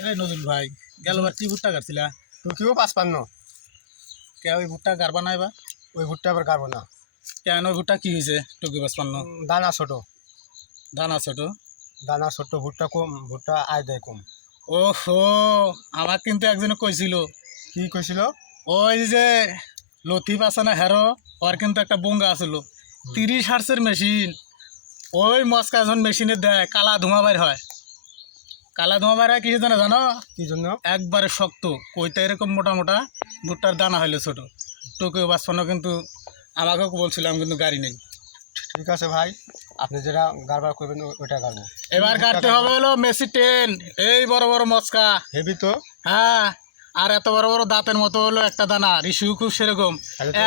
এই নজরুল ভাই গেলবার কি ভুট্টা কাটছিলা টুকিও পাঁচপান্ন কে ওই ভুট্টা গারবা না এবার ওই ভুট্টা আবার কাটবো না। কেন ওই ভুট্টা কি হয়েছে টুকি পাঁচপান্ন উম, দানা ছোট। দানা ছোট? দানা ছোট ভুট্টা কম ভুট্টা আয় দেয় কম। ওহো আমার কিন্তু একজনে কইছিল। কি কইছিল? ওই যে লতিফ আছে না হেরো ওর কিন্তু একটা বঙ্গা আছিল। তিরিশ হার্সের মেশিন। ওই মস্কা যখন মেশিনে দেয় কালা ধোঁয়া বাইর হয়। কালা ধোঁয়া বাইর কিছু জানে জানো? কি জন্য? একবারে শক্ত কইতে এরকম মোটা মোটা ভুট্টার দানা হইল ছোট। টোকিও বাসপানো কিন্তু আমাকেও বলছিলাম কিন্তু গাড়ি নেই। ঠিক আছে ভাই আপনি যেটা গারবার করবেন ওইটা গাড়বো। এবার কাটতে হবে হলো মেসি টেন। এই বড় বড় মস্কা হেভি তো? হ্যাঁ। আর এত বড় বড় দাঁতের মতো হলো একটা দানা রিসিউ খুব সেরকম।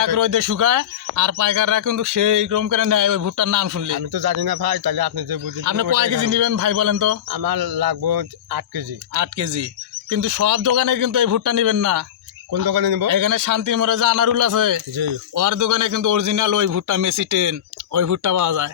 এক রোদে শুকায় আর পাইকাররা কিন্তু সেই রকম করে নেয় ওই ভুট্টার নাম শুনলে। আমি তো জানি না ভাই তাহলে আপনি যে বুঝি আপনি কয় কেজি নেবেন ভাই বলেন তো? আমার লাগবো আট কেজি। আট কেজি। কিন্তু সব দোকানে কিন্তু এই ভুট্টা নেবেন না। কোন দোকানে নিব? এখানে শান্তি মোড়ে যে আনারুল আছে ওর দোকানে কিন্তু অরিজিনাল ওই ভুট্টা মেসি টেন ওই ভুট্টা পাওয়া যায়।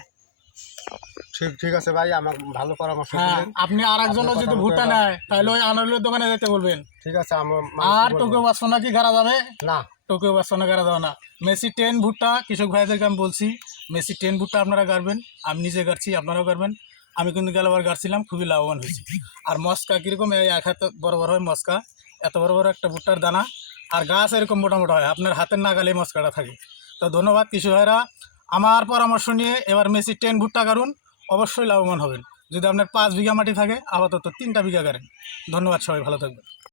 ঠিক ঠিক আছে ভাই আমার ভালো পরামর্শ হ্যাঁ দিলেন। আপনি আর একজনও যদি ভুট্টা নেয় তাহলে ওই আনারুলের দোকানে যেতে বলবেন। ঠিক আছে আমার আর। টোকিও বাসনা কি গাড়া যাবে? না। টোকিও বাসনা গাড়া যাবে না। মেসি টেন ভুট্টা কৃষক ভাইদেরকে আমি বলছি মেসি টেন ভুট্টা আপনারা গাড়বেন আমি নিজে গাড়ছি আপনারাও গাড়বেন। আমি কিন্তু গেলবার গাড়ছিলাম খুবই লাভবান হয়েছি। আর মস্কা কীরকম এই এক হাতে বড় বড় হয় মস্কা এত বড় বড় একটা ভুট্টার দানা আর গাছ এরকম মোটা মোটা হয় আপনার হাতের নাগালে মস্কাটা থাকে। তো ধন্যবাদ কৃষক ভাইরা আমার পরামর্শ নিয়ে এবার মেসি টেন ভুট্টা কারুন, অবশ্যই লাভবান হবেন। যদি আপনার পাঁচ বিঘা মাটি থাকে, আপাতত তিনটা বিঘা কারেন। ধন্যবাদ সবাই, ভালো থাকবেন।